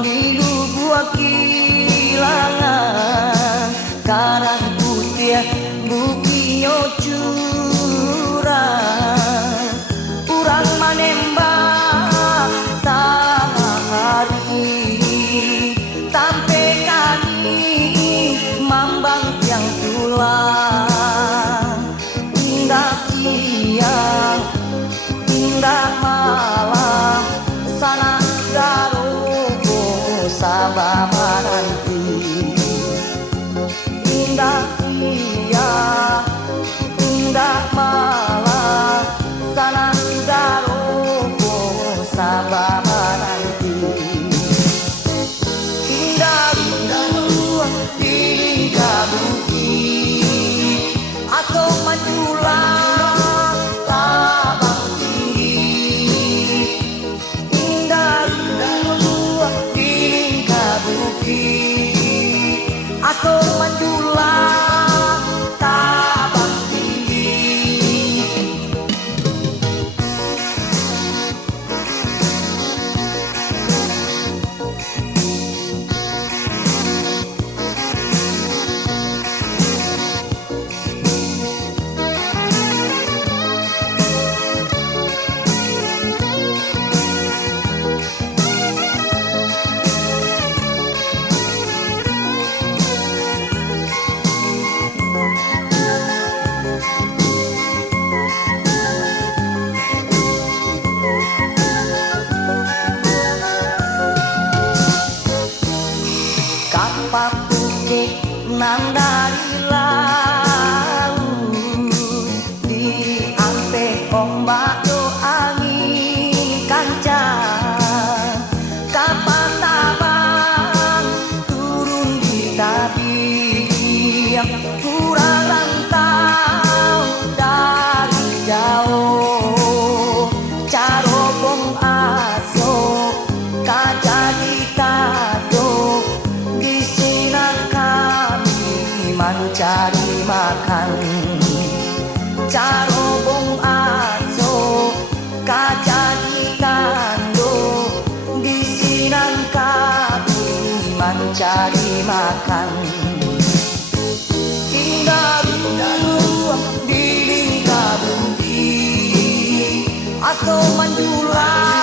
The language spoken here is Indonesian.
di lubuak kilangan karang putih bukinyo curang urang manembak tengah hari tampe kami mambang tiang tulang indah siang indah malam sana garuku sabama nanti indah siang indah malam sana garuku sabama nanti indah indah pilih kabuki atau menjulang tabang tinggi indah indah pilih kabuki atau menjulang tabang tinggi. Papukik nang dari laut di ampe ombak do angin kancang kapal tabang turun di tabir kurang rantau dari jauh carobong aso kajadi tado mencari makan carobong aso kajadi kando di sinan kami mencari makan indah indah di lingkar bumi atau menjulang